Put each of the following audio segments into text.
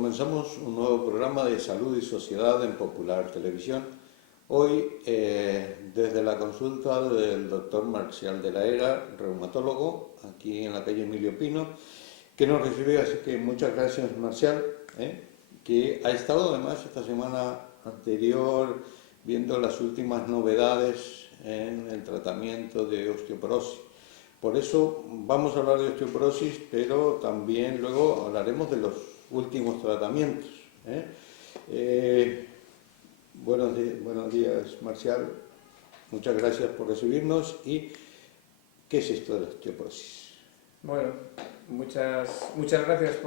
comenzamos un nuevo programa de salud y sociedad en Popular Televisión. Hoy, desde la consulta del doctor Marcial de la Era, reumatólogo, aquí en la calle Emilio Pino, que nos recibe, así que muchas gracias, Marcial, que ha estado además esta semana anterior viendo las últimas novedades en el tratamiento de osteoporosis. Por eso vamos a hablar de osteoporosis, pero también luego hablaremos de los últimos tratamientos. Buenos días, Marcial. Muchas gracias por recibirnos. ¿Y qué es esto de la osteoporosis? Bueno, muchas gracias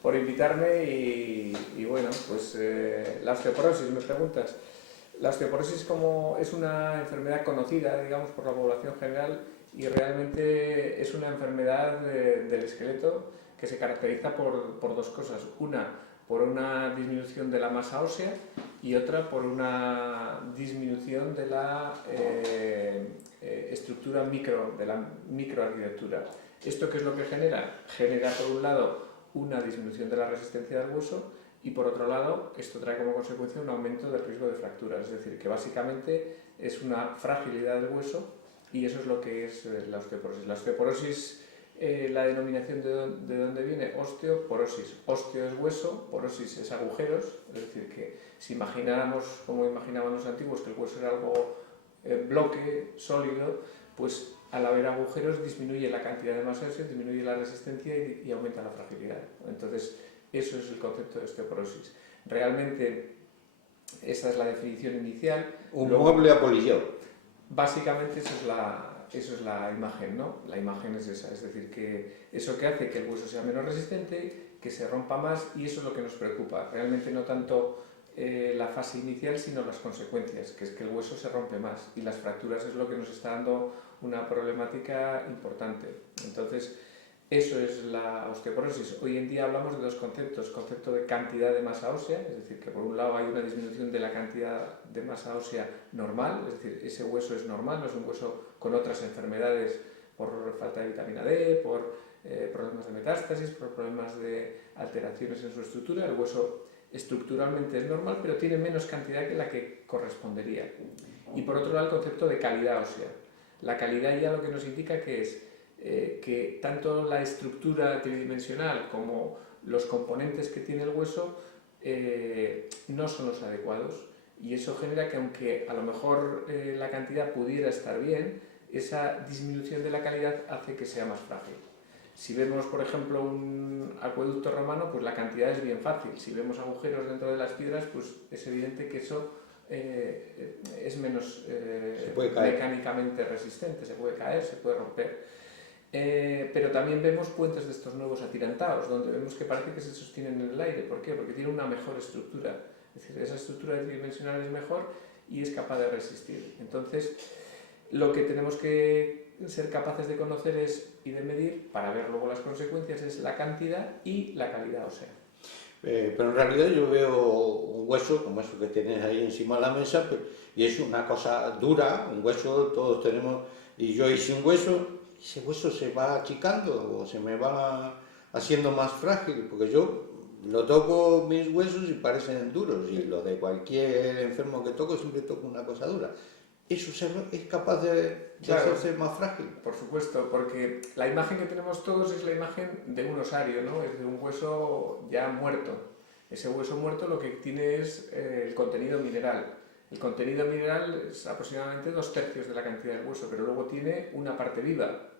por invitarme y bueno, pues la osteoporosis, me preguntas. La osteoporosis es una enfermedad conocida, digamos, por la población general y realmente es una enfermedad del esqueleto que se caracteriza por dos cosas. Una, por una disminución de la masa ósea y otra por una disminución de la estructura de la microarquitectura. ¿Esto qué es lo que genera? Genera, por un lado, una disminución de la resistencia del hueso y, por otro lado, esto trae como consecuencia un aumento del riesgo de fracturas. Es decir, que básicamente es una fragilidad del hueso y eso es lo que es la osteoporosis. La osteoporosis, la denominación de dónde viene, osteoporosis. Osteo es hueso, porosis es agujeros, es decir, que si imagináramos, como imaginaban los antiguos, que el hueso era algo bloque, sólido, pues al haber agujeros disminuye la cantidad de masa ósea, disminuye la resistencia y aumenta la fragilidad. Entonces, eso es el concepto de osteoporosis. Realmente, esa es la definición inicial. Un mueble apolillado. Básicamente eso es la imagen, ¿no? La imagen es esa, es decir, que eso que hace que el hueso sea menos resistente, que se rompa más, y eso es lo que nos preocupa. Realmente no tanto la fase inicial, sino las consecuencias, que es que el hueso se rompe más, y las fracturas es lo que nos está dando una problemática importante. Entonces, eso es la osteoporosis. Hoy en día hablamos de dos conceptos: concepto de cantidad de masa ósea, es decir, que por un lado hay una disminución de la cantidad de masa ósea normal, es decir, ese hueso es normal, no es un hueso con otras enfermedades por falta de vitamina D, por problemas de metástasis, por problemas de alteraciones en su estructura. El hueso estructuralmente es normal, pero tiene menos cantidad que la que correspondería. Y por otro lado, el concepto de calidad ósea. La calidad ya lo que nos indica que es que tanto la estructura tridimensional como los componentes que tiene el hueso no son los adecuados, y eso genera que, aunque a lo mejor la cantidad pudiera estar bien, esa disminución de la calidad hace que sea más frágil. Si vemos, por ejemplo, un acueducto romano, pues la cantidad es bien fácil. Si vemos agujeros dentro de las piedras, pues es evidente que eso es menos mecánicamente resistente, se puede caer, se puede romper. Pero también vemos puentes de estos nuevos atirantados, donde vemos que parece que se sostienen en el aire. ¿Por qué? Porque tiene una mejor estructura. Es decir, esa estructura tridimensional es mejor y es capaz de resistir. Entonces, lo que tenemos que ser capaces de conocer y de medir, para ver luego las consecuencias, es la cantidad y la calidad ósea. Pero en realidad yo veo un hueso como eso que tienes ahí encima de la mesa, y es una cosa dura, un hueso todos tenemos, y yo ahí sin hueso, ese hueso se va achicando o se me va haciendo más frágil, porque yo lo toco mis huesos y parecen duros, y lo de cualquier enfermo que toco siempre toco una cosa dura. ¿Eso es capaz de hacerse más frágil? Por supuesto, porque la imagen que tenemos todos es la imagen de un osario, ¿no? Es de un hueso ya muerto. Ese hueso muerto lo que tiene es el contenido mineral. El contenido mineral es aproximadamente 2/3 de la cantidad del hueso, pero luego tiene una parte viva.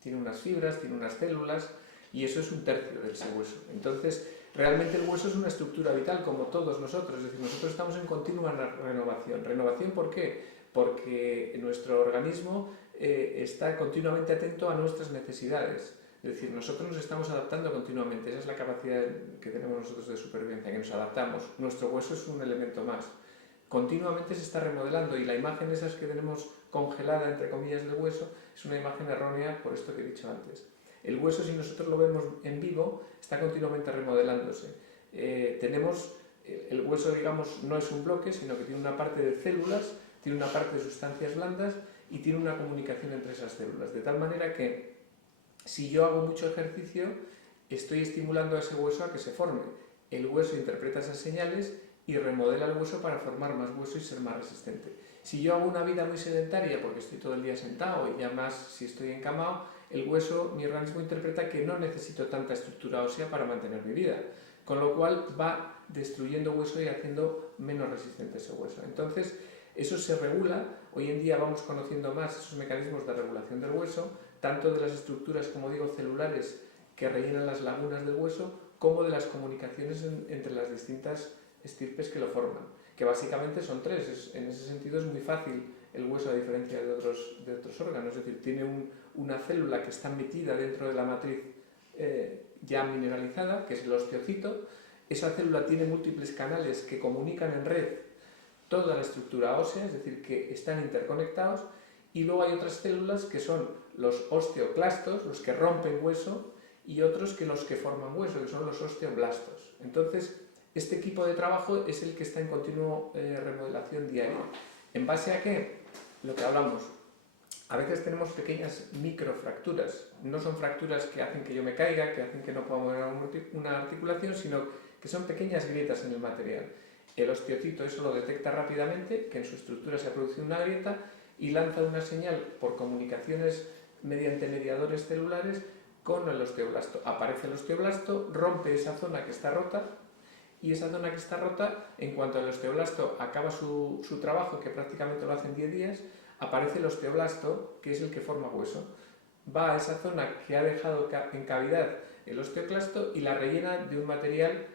Tiene unas fibras, tiene unas células, y eso es 1/3 de ese hueso. Entonces, realmente el hueso es una estructura vital, como todos nosotros. Es decir, nosotros estamos en continua renovación. ¿Renovación por qué? Porque nuestro organismo está continuamente atento a nuestras necesidades. Es decir, nosotros nos estamos adaptando continuamente. Esa es la capacidad que tenemos nosotros de supervivencia, que nos adaptamos. Nuestro hueso es un elemento más. Continuamente se está remodelando, y la imagen esas que tenemos congelada, entre comillas, del hueso, es una imagen errónea por esto que he dicho antes. El hueso, si nosotros lo vemos en vivo, está continuamente remodelándose. El hueso, digamos, no es un bloque, sino que tiene una parte de células, tiene una parte de sustancias blandas y tiene una comunicación entre esas células, de tal manera que si yo hago mucho ejercicio, estoy estimulando a ese hueso a que se forme, el hueso interpreta esas señales y remodela el hueso para formar más hueso y ser más resistente. Si yo hago una vida muy sedentaria, porque estoy todo el día sentado y ya más si estoy encamado, el hueso, mi organismo interpreta que no necesito tanta estructura ósea para mantener mi vida, con lo cual va destruyendo hueso y haciendo menos resistente ese hueso. Entonces, eso se regula. Hoy en día vamos conociendo más esos mecanismos de regulación del hueso, tanto de las estructuras, como digo, celulares que rellenan las lagunas del hueso, como de las comunicaciones entre las distintas estirpes que lo forman, que básicamente son tres. En ese sentido es muy fácil el hueso, a diferencia de otros órganos, es decir, tiene una célula que está metida dentro de la matriz ya mineralizada, que es el osteocito. Esa célula tiene múltiples canales que comunican en red toda la estructura ósea, es decir, que están interconectados, y luego hay otras células que son los osteoclastos, los que rompen hueso, y otros que los que forman hueso, que son los osteoblastos. Entonces, este equipo de trabajo es el que está en continua remodelación diaria. ¿En base a qué? Lo que hablamos. A veces tenemos pequeñas microfracturas. No son fracturas que hacen que yo me caiga, que hacen que no pueda mover una articulación, sino que son pequeñas grietas en el material. El osteocito eso lo detecta rápidamente, que en su estructura se ha producido una grieta, y lanza una señal por comunicaciones mediante mediadores celulares con el osteoblasto. Aparece el osteoblasto, rompe esa zona que está rota, y esa zona que está rota, en cuanto el osteoblasto acaba su trabajo, que prácticamente lo hace en 10 días, aparece el osteoblasto, que es el que forma hueso. Va a esa zona que ha dejado en cavidad el osteoclasto y la rellena de un material,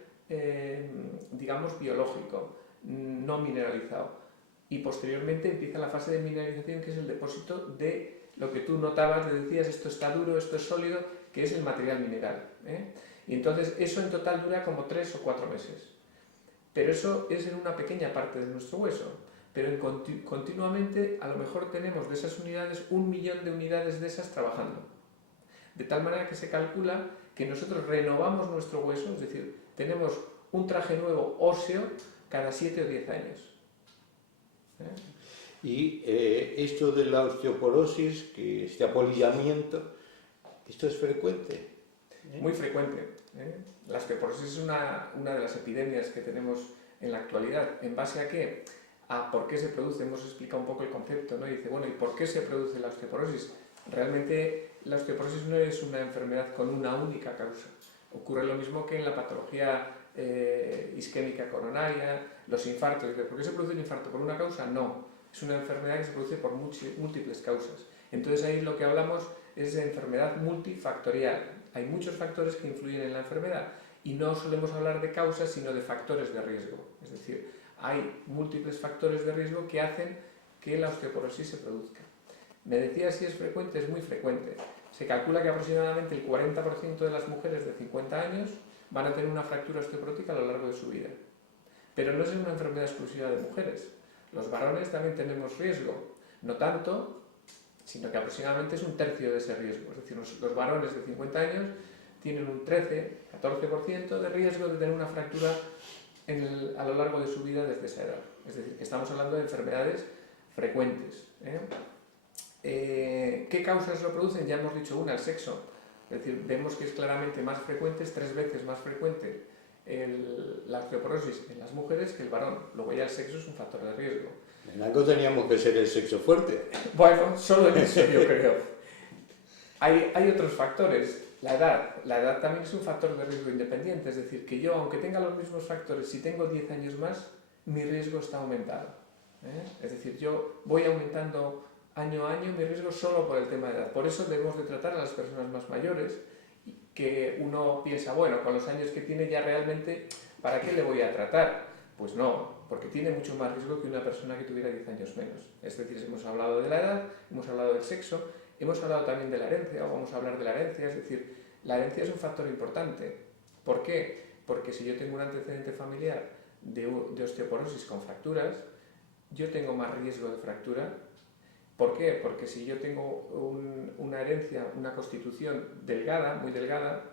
digamos, biológico, no mineralizado. Y posteriormente empieza la fase de mineralización, que es el depósito de lo que tú notabas, le decías, esto está duro, esto es sólido, que es el material mineral. Y entonces eso en total dura como 3 o 4 meses. Pero eso es en una pequeña parte de nuestro hueso. Pero continuamente a lo mejor tenemos de esas unidades 1 millón de unidades de esas trabajando. De tal manera que se calcula que nosotros renovamos nuestro hueso, es decir, tenemos un traje nuevo óseo cada 7 o 10 años. Y esto de la osteoporosis, que este apolillamiento, ¿esto es frecuente? Muy frecuente. La osteoporosis es una de las epidemias que tenemos en la actualidad. ¿En base a qué? A por qué se produce. Hemos explicado un poco el concepto, ¿no? Y dice, bueno, ¿y por qué se produce la osteoporosis? Realmente la osteoporosis no es una enfermedad con una única causa. Ocurre lo mismo que en la patología isquémica coronaria, los infartos. ¿Por qué se produce un infarto? ¿Por una causa? No. Es una enfermedad que se produce por múltiples causas. Entonces ahí lo que hablamos es de enfermedad multifactorial. Hay muchos factores que influyen en la enfermedad y no solemos hablar de causas, sino de factores de riesgo. Es decir, hay múltiples factores de riesgo que hacen que la osteoporosis se produzca. Me decía si es frecuente, es muy frecuente. Se calcula que aproximadamente el 40% de las mujeres de 50 años van a tener una fractura osteoporótica a lo largo de su vida. Pero no es una enfermedad exclusiva de mujeres. Los varones también tenemos riesgo, no tanto, sino que aproximadamente es 1/3 de ese riesgo. Es decir, los varones de 50 años tienen un 13-14% de riesgo de tener una fractura a lo largo de su vida desde esa edad. Es decir, que estamos hablando de enfermedades frecuentes. ¿Qué causas lo producen? Ya hemos dicho una, el sexo. Es decir, vemos que es claramente más frecuente, es 3 veces más frecuente la osteoporosis en las mujeres que el varón. Luego ya el sexo es un factor de riesgo. En algo teníamos que ser el sexo fuerte. Bueno, solo en eso yo creo. Hay otros factores. La edad también es un factor de riesgo independiente, es decir, que yo, aunque tenga los mismos factores, si tengo 10 años más, mi riesgo está aumentado. Es decir, yo voy aumentando año a año mi riesgo solo por el tema de edad. Por eso debemos de tratar a las personas más mayores, que uno piensa, bueno, con los años que tiene ya realmente, ¿para qué le voy a tratar? Pues no, porque tiene mucho más riesgo que una persona que tuviera 10 años menos. Es decir, hemos hablado de la edad, hemos hablado del sexo, hemos hablado también de la herencia, o vamos a hablar de la herencia, es decir, la herencia es un factor importante. ¿Por qué? Porque si yo tengo un antecedente familiar de osteoporosis con fracturas, yo tengo más riesgo de fractura. ¿Por qué? Porque si yo tengo una herencia, una constitución delgada, muy delgada,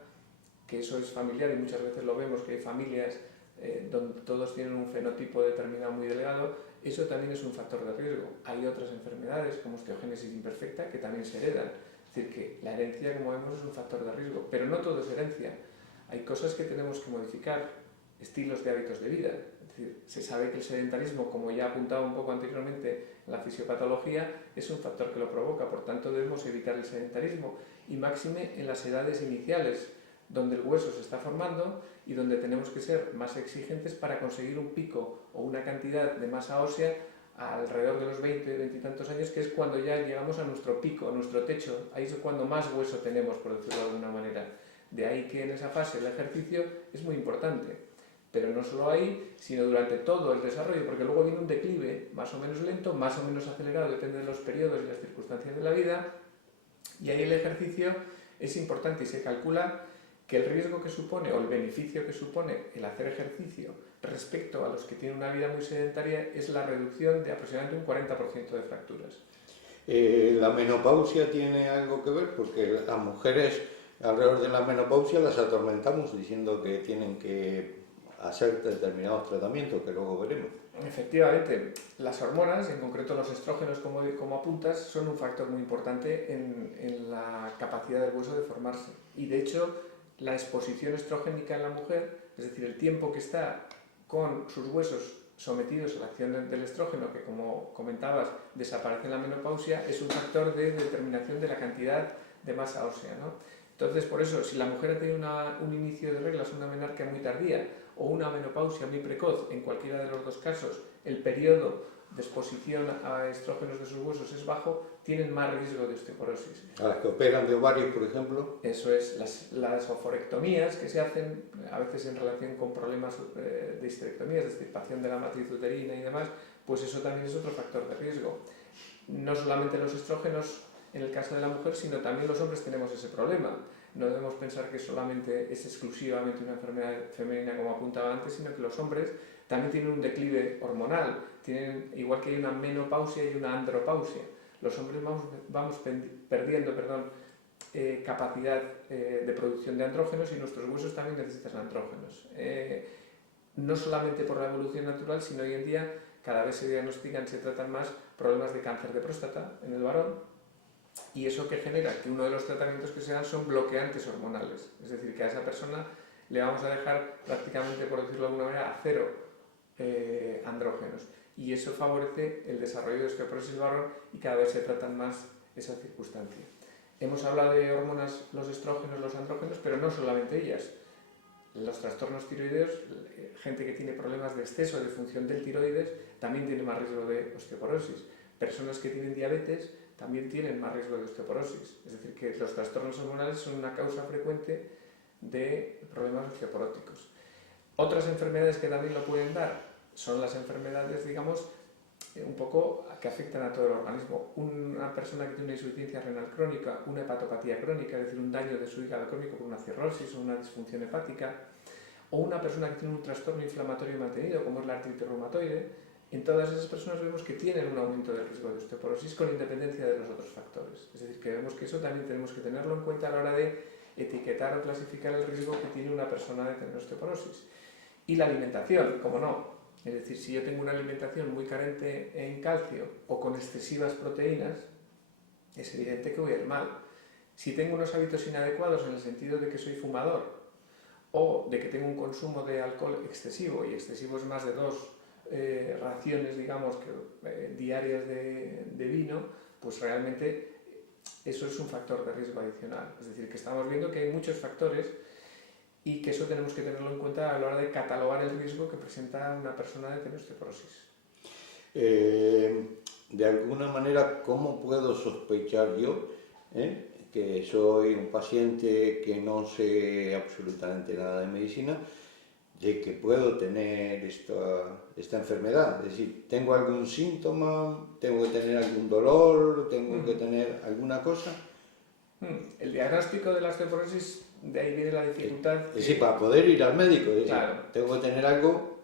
que eso es familiar y muchas veces lo vemos que hay familias donde todos tienen un fenotipo determinado muy delgado, eso también es un factor de riesgo. Hay otras enfermedades como osteogénesis imperfecta que también se heredan. Es decir, que la herencia, como vemos, es un factor de riesgo, pero no todo es herencia. Hay cosas que tenemos que modificar. estilos de hábitos de vida. Es decir, se sabe que el sedentarismo, como ya apuntaba un poco anteriormente en la fisiopatología, es un factor que lo provoca, por tanto debemos evitar el sedentarismo y máxime en las edades iniciales, donde el hueso se está formando y donde tenemos que ser más exigentes para conseguir un pico o una cantidad de masa ósea alrededor de los 20, 20 y tantos años, que es cuando ya llegamos a nuestro pico, a nuestro techo. Ahí es cuando más hueso tenemos, por decirlo de alguna manera. De ahí que en esa fase el ejercicio es muy importante, pero no solo ahí, sino durante todo el desarrollo, porque luego viene un declive más o menos lento, más o menos acelerado, depende de los periodos y las circunstancias de la vida, y ahí el ejercicio es importante y se calcula que el riesgo que supone o el beneficio que supone el hacer ejercicio respecto a los que tienen una vida muy sedentaria es la reducción de aproximadamente un 40% de fracturas. ¿La menopausia tiene algo que ver? Porque las mujeres alrededor de la menopausia las atormentamos diciendo que tienen que hacer determinados tratamientos que luego veremos. Efectivamente, las hormonas, en concreto los estrógenos, como apuntas, son un factor muy importante en la capacidad del hueso de formarse. Y de hecho, la exposición estrogénica en la mujer, es decir, el tiempo que está con sus huesos sometidos a la acción del estrógeno, que como comentabas desaparece en la menopausia, es un factor de determinación de la cantidad de masa ósea, ¿no? Entonces, por eso, si la mujer ha tenido un inicio de reglas, una menarquia muy tardía o una menopausia muy precoz, en cualquiera de los dos casos, el periodo de exposición a estrógenos de sus huesos es bajo, tienen más riesgo de osteoporosis. A las que operan de ovarios, por ejemplo. Eso es, las oforectomías que se hacen a veces en relación con problemas de histerectomías, de extirpación de la matriz uterina y demás, pues eso también es otro factor de riesgo. No solamente los estrógenos en el caso de la mujer, sino también los hombres tenemos ese problema. No debemos pensar que solamente es exclusivamente una enfermedad femenina, como apuntaba antes, sino que los hombres también tienen un declive hormonal, tienen, igual que hay una menopausia y una andropausia. Los hombres vamos perdiendo capacidad de producción de andrógenos y nuestros huesos también necesitan andrógenos. No solamente por la evolución natural, sino hoy en día cada vez se diagnostican, se tratan más problemas de cáncer de próstata en el varón, y eso que genera que uno de los tratamientos que se dan son bloqueantes hormonales, es decir, que a esa persona le vamos a dejar prácticamente, por decirlo de alguna manera, a cero andrógenos, y eso favorece el desarrollo de osteoporosis varón y cada vez se tratan más esa circunstancia. Hemos hablado de hormonas, los estrógenos, los andrógenos, pero no solamente ellas. Los trastornos tiroideos, gente que tiene problemas de exceso de función del tiroides, también tiene más riesgo de osteoporosis. Personas que tienen diabetes también tienen más riesgo de osteoporosis. Es decir, que los trastornos hormonales son una causa frecuente de problemas osteoporóticos. Otras enfermedades que también lo pueden dar son las enfermedades, digamos, un poco que afectan a todo el organismo. Una persona que tiene una insuficiencia renal crónica, una hepatopatía crónica, es decir, un daño de su hígado crónico por una cirrosis o una disfunción hepática, o una persona que tiene un trastorno inflamatorio mantenido, como es la artritis reumatoide, en todas esas personas vemos que tienen un aumento del riesgo de osteoporosis con independencia de los otros factores. Es decir, que vemos que eso también tenemos que tenerlo en cuenta a la hora de etiquetar o clasificar el riesgo que tiene una persona de tener osteoporosis. Y la alimentación, como no. Es decir, si yo tengo una alimentación muy carente en calcio o con excesivas proteínas, es evidente que voy a ir mal. Si tengo unos hábitos inadecuados en el sentido de que soy fumador o de que tengo un consumo de alcohol excesivo, y excesivo es más de 2 raciones, digamos, diarias de vino, pues realmente eso es un factor de riesgo adicional. Es decir, que estamos viendo que hay muchos factores y que eso tenemos que tenerlo en cuenta a la hora de catalogar el riesgo que presenta una persona de tener osteoporosis. De alguna manera, ¿cómo puedo sospechar yo que soy un paciente que no sé absolutamente nada de medicina, de que puedo tener esta enfermedad? Es decir, ¿tengo algún síntoma? ¿Tengo que tener algún dolor? ¿Tengo que tener alguna cosa? El diagnóstico de la osteoporosis, de ahí viene la dificultad. Es decir, para poder ir al médico, es decir, claro, tengo que tener algo.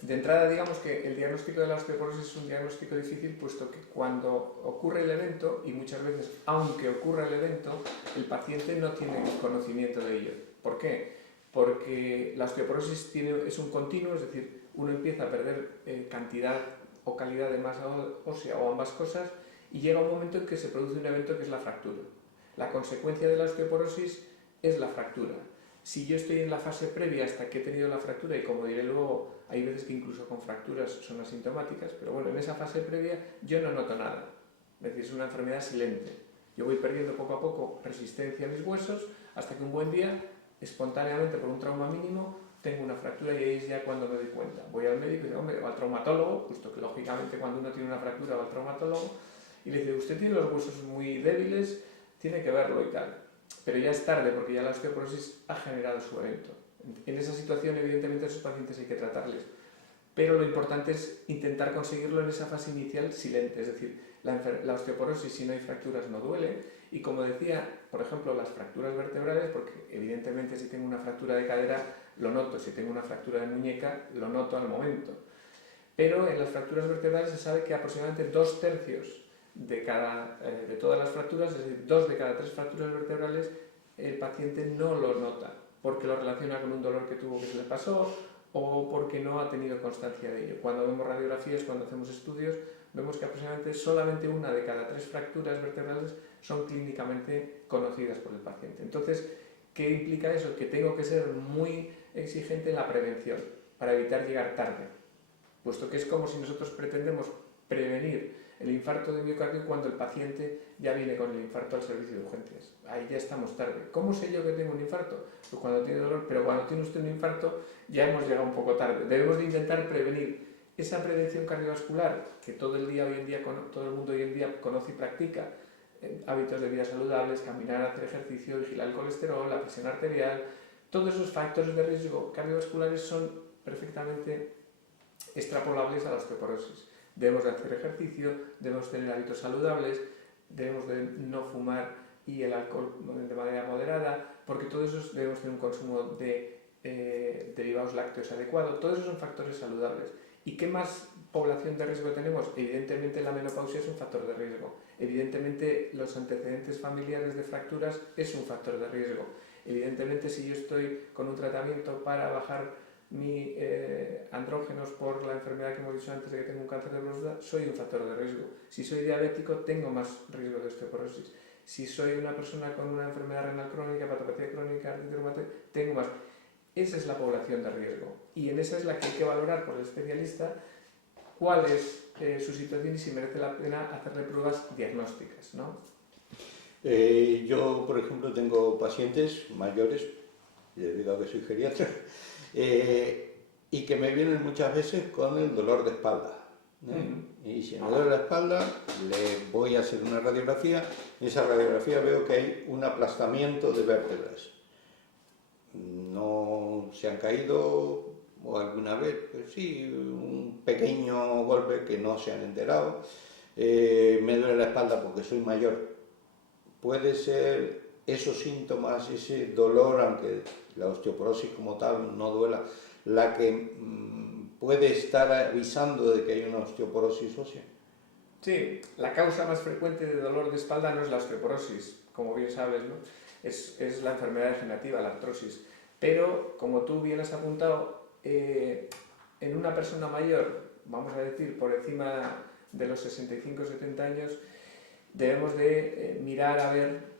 De entrada, digamos que el diagnóstico de la osteoporosis es un diagnóstico difícil, puesto que cuando ocurre el evento, y muchas veces, aunque ocurra el evento, el paciente no tiene conocimiento de ello. ¿Por qué? Porque la osteoporosis es un continuo, es decir, uno empieza a perder cantidad o calidad de masa ósea o ambas cosas, y llega un momento en que se produce un evento que es la fractura. La consecuencia de la osteoporosis es la fractura. Si yo estoy en la fase previa hasta que he tenido la fractura, y como diré luego, hay veces que incluso con fracturas son asintomáticas, pero bueno, en esa fase previa yo no noto nada. Es decir, es una enfermedad silente. Yo voy perdiendo poco a poco resistencia a mis huesos hasta que un buen día, espontáneamente, por un trauma mínimo, tengo una fractura y ahí es ya cuando me doy cuenta. Voy al médico y digo, hombre, va al traumatólogo, justo que lógicamente cuando uno tiene una fractura va al traumatólogo, y le dice, usted tiene los huesos muy débiles, tiene que verlo y tal. Pero ya es tarde porque ya la osteoporosis ha generado su evento. En esa situación, evidentemente, a esos pacientes hay que tratarles. Pero lo importante es intentar conseguirlo en esa fase inicial silente, es decir, la osteoporosis, si no hay fracturas, no duele. Y como decía, por ejemplo, las fracturas vertebrales, porque evidentemente si tengo una fractura de cadera, lo noto, si tengo una fractura de muñeca, lo noto al momento. Pero en las fracturas vertebrales se sabe que aproximadamente 2/3 de todas las fracturas, es decir, 2 de cada 3 fracturas vertebrales, el paciente no lo nota, porque lo relaciona con un dolor que tuvo que se le pasó o porque no ha tenido constancia de ello. Cuando vemos radiografías, cuando hacemos estudios, vemos que aproximadamente solamente 1 de cada 3 fracturas vertebrales son clínicamente conocidas por el paciente. Entonces, ¿qué implica eso? Que tengo que ser muy exigente en la prevención para evitar llegar tarde, puesto que es como si nosotros pretendemos prevenir el infarto de miocardio cuando el paciente ya viene con el infarto al servicio de urgencias. Ahí ya estamos tarde. ¿Cómo sé yo que tengo un infarto? Pues cuando tiene dolor, pero cuando tiene usted un infarto ya hemos llegado un poco tarde. Debemos de intentar prevenir esa prevención cardiovascular que todo el mundo hoy en día conoce y practica. Hábitos de vida saludables, caminar, hacer ejercicio, vigilar el colesterol, la presión arterial. Todos esos factores de riesgo cardiovasculares son perfectamente extrapolables a la osteoporosis. Debemos de hacer ejercicio, debemos tener hábitos saludables, debemos de no fumar y el alcohol de manera moderada, porque todos esos debemos tener un consumo de derivados lácteos adecuado. Todos esos son factores saludables. ¿Y qué más población de riesgo tenemos? Evidentemente la menopausia es un factor de riesgo. Evidentemente los antecedentes familiares de fracturas es un factor de riesgo. Evidentemente si yo estoy con un tratamiento para bajar mis andrógenos por la enfermedad que hemos dicho antes de que tengo un cáncer de próstata, soy un factor de riesgo. Si soy diabético, tengo más riesgo de osteoporosis. Si soy una persona con una enfermedad renal crónica, patopatía crónica, artritis reumatoide, tengo más. Esa es la población de riesgo. Y en esa es la que hay que valorar por el especialista cuál es su situación y si merece la pena hacerle pruebas diagnósticas, ¿no? Yo, por ejemplo, tengo pacientes mayores, debido a que soy geriatra, y que me vienen muchas veces con el dolor de espalda. Y si me duele la espalda, le voy a hacer una radiografía. En esa radiografía veo que hay un aplastamiento de vértebras. No se han caído, o alguna vez, pues sí, un pequeño golpe que no se han enterado. Me duele la espalda porque soy mayor. Puede ser esos síntomas, ese dolor, aunque la osteoporosis como tal no duela, la que puede estar avisando de que hay una osteoporosis ósea. Sí, la causa más frecuente de dolor de espalda no es la osteoporosis, como bien sabes, ¿no? Es la enfermedad degenerativa, la artrosis. Pero, como tú bien has apuntado, en una persona mayor, vamos a decir, por encima de los 65-70 años, debemos de mirar a ver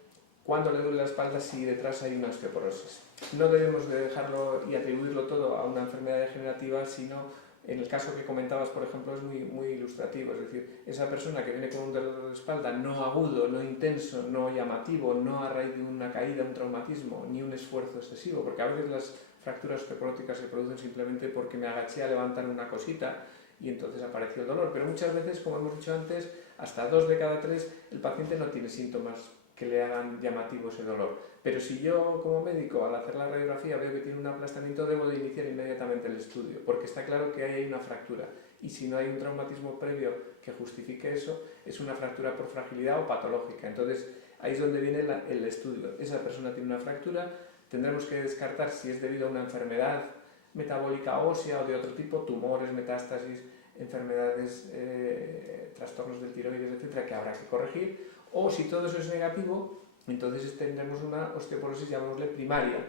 cuándo le duele la espalda si detrás hay una osteoporosis. No debemos de dejarlo y atribuirlo todo a una enfermedad degenerativa, sino en el caso que comentabas, por ejemplo, es muy ilustrativo. Es decir, esa persona que viene con un dolor de espalda no agudo, no intenso, no llamativo, no a raíz de una caída, un traumatismo, ni un esfuerzo excesivo, porque a veces las fracturas osteoporóticas se producen simplemente porque me agaché a levantar una cosita y entonces apareció el dolor. Pero muchas veces, como hemos dicho antes, hasta 2 de cada 3 el paciente no tiene síntomas que le hagan llamativo ese dolor. Pero si yo como médico al hacer la radiografía veo que tiene un aplastamiento, debo de iniciar inmediatamente el estudio, porque está claro que ahí hay una fractura. Y si no hay un traumatismo previo que justifique eso, es una fractura por fragilidad o patológica. Entonces ahí es donde viene el estudio. Esa persona tiene una fractura, tendremos que descartar si es debido a una enfermedad metabólica ósea o de otro tipo, tumores, metástasis, enfermedades, trastornos del tiroides, etcétera, que habrá que corregir, o si todo eso es negativo, entonces tendremos una osteoporosis, llamémosle primaria.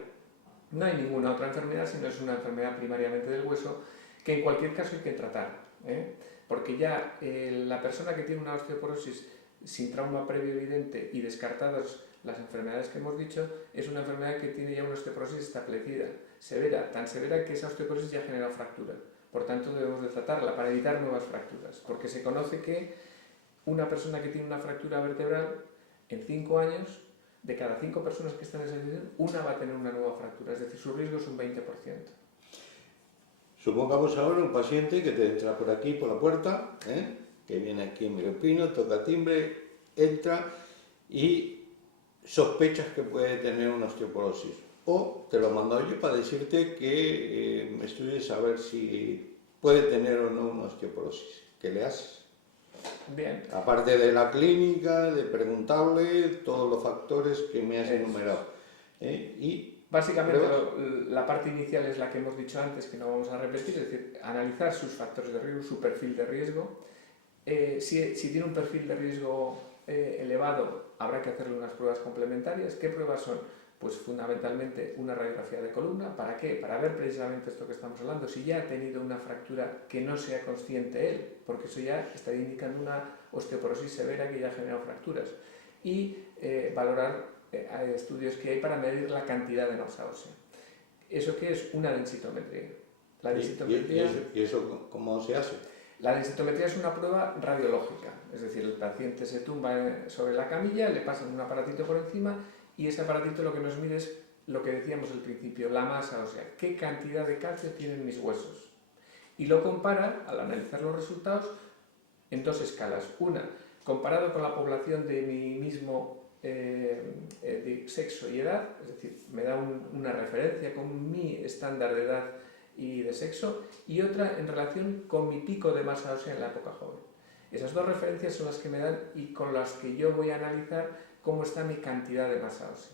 No hay ninguna otra enfermedad, sino es una enfermedad primariamente del hueso, que en cualquier caso hay que tratar, porque ya la persona que tiene una osteoporosis sin trauma previo evidente y descartadas las enfermedades que hemos dicho, es una enfermedad que tiene ya una osteoporosis establecida, severa, tan severa que esa osteoporosis ya genera fractura. Por tanto, debemos de tratarla para evitar nuevas fracturas, porque se conoce que una persona que tiene una fractura vertebral, en 5 años, de cada 5 personas que están en esa situación, una va a tener una nueva fractura, es decir, su riesgo es un 20%. Supongamos ahora un paciente que te entra por aquí, por la puerta, que viene aquí en Milopino, toca timbre, entra y sospechas que puede tener una osteoporosis. O te lo mando yo para decirte que me estudies a ver si puede tener o no una osteoporosis. ¿Qué le haces? Bien. Aparte de la clínica, de preguntarle todos los factores que me has enumerado. Y básicamente la parte inicial es la que hemos dicho antes, que no vamos a repetir, es decir, analizar sus factores de riesgo, su perfil de riesgo. Si tiene un perfil de riesgo elevado, habrá que hacerle unas pruebas complementarias. ¿Qué pruebas son? Pues fundamentalmente una radiografía de columna. ¿Para qué? Para ver precisamente esto que estamos hablando, si ya ha tenido una fractura que no sea consciente él, porque eso ya está indicando una osteoporosis severa que ya ha generado fracturas. Y valorar estudios que hay para medir la cantidad de masa ósea. ¿Eso qué es? Una densitometría. La densitometría, ¿Y eso cómo se hace? La densitometría es una prueba radiológica, es decir, el paciente se tumba sobre la camilla, le pasan un aparatito por encima y ese aparatito lo que nos mide es lo que decíamos al principio, la masa ósea, qué cantidad de calcio tienen mis huesos. Y lo compara, al analizar los resultados, en 2 escalas. Una, comparado con la población de mi mismo de sexo y edad, es decir, me da una referencia con mi estándar de edad y de sexo, y otra en relación con mi pico de masa ósea en la época joven. Esas 2 referencias son las que me dan y con las que yo voy a analizar cómo está mi cantidad de masa ósea.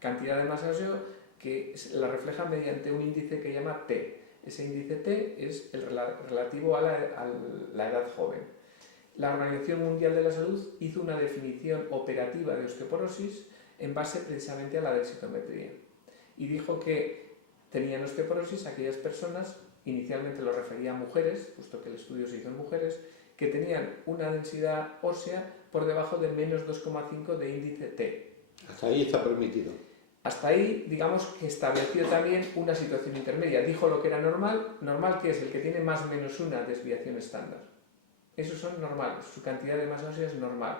Cantidad de masa ósea que la refleja mediante un índice que llama T. Ese índice T es el relativo a la edad joven. La Organización Mundial de la Salud hizo una definición operativa de osteoporosis en base precisamente a la densitometría y dijo que tenían osteoporosis aquellas personas, inicialmente lo refería a mujeres, puesto que el estudio se hizo en mujeres, que tenían una densidad ósea por debajo de menos 2,5 de índice T. Hasta ahí está permitido. Hasta ahí, digamos que estableció también una situación intermedia. Dijo lo que era normal, normal que es el que tiene más o menos una desviación estándar. Esos son normales, su cantidad de masa ósea es normal.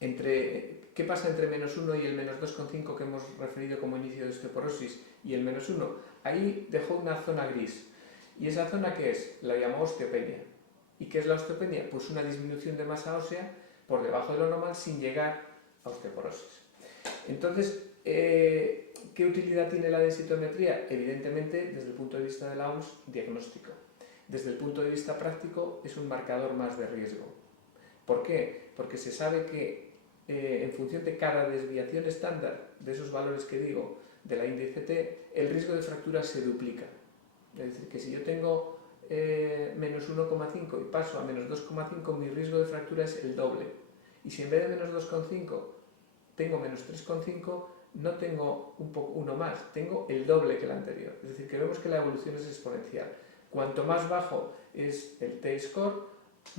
¿Qué pasa entre menos 1 y el menos 2,5 que hemos referido como inicio de osteoporosis y el menos 1? Ahí dejó una zona gris. ¿Y esa zona qué es? La llamó osteopenia. ¿Y qué es la osteopenia? Pues una disminución de masa ósea por debajo de lo normal sin llegar a osteoporosis. Entonces, ¿qué utilidad tiene la densitometría? Evidentemente, desde el punto de vista de la OMS, diagnóstico. Desde el punto de vista práctico, es un marcador más de riesgo. ¿Por qué? Porque se sabe que en función de cada desviación estándar de esos valores que digo, de la índice T, el riesgo de fractura se duplica. Es decir, que si yo tengo menos 1,5 y paso a menos 2,5, mi riesgo de fractura es el doble. Y si en vez de menos 2,5 tengo menos 3,5, no tengo uno más, tengo el doble que el anterior. Es decir, que vemos que la evolución es exponencial. Cuanto más bajo es el T-score,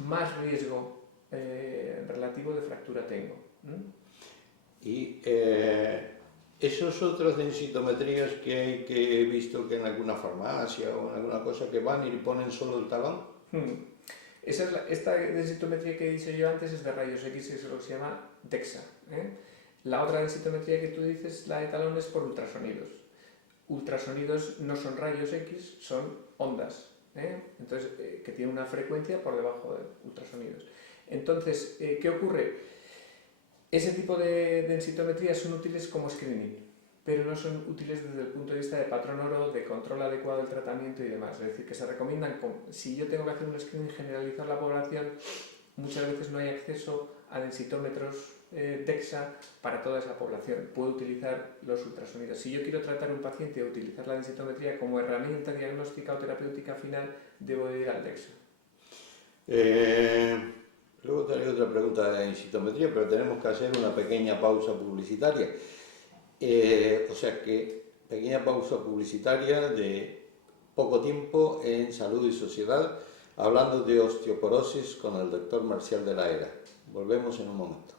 más riesgo relativo de fractura tengo. Y esos otros densitometrías que hay, que he visto que en alguna farmacia o en alguna cosa que van y ponen solo el talón. Esta densitometría que he dicho yo antes es de rayos X, es lo que se llama DEXA. La otra densitometría que tú dices, la de talón, es por ultrasonidos. Ultrasonidos no son rayos X, son ondas, entonces, que tienen una frecuencia por debajo de ultrasonidos. Entonces, ¿qué ocurre? Ese tipo de densitometrías son útiles como screening, pero no son útiles desde el punto de vista de patrón oro, de control adecuado del tratamiento y demás. Es decir, que se recomiendan, si yo tengo que hacer un screening generalizar la población, muchas veces no hay acceso a densitómetros DEXA para toda esa población. Puedo utilizar los ultrasonidos. Si yo quiero tratar a un paciente o utilizar la densitometría como herramienta diagnóstica o terapéutica final, debo ir al DEXA. Luego te haré otra pregunta de densitometría, pero tenemos que hacer una pequeña pausa publicitaria. O sea que, pequeña pausa publicitaria de poco tiempo en Salud y Sociedad, hablando de osteoporosis con el doctor Marcial de la Era. Volvemos en un momento.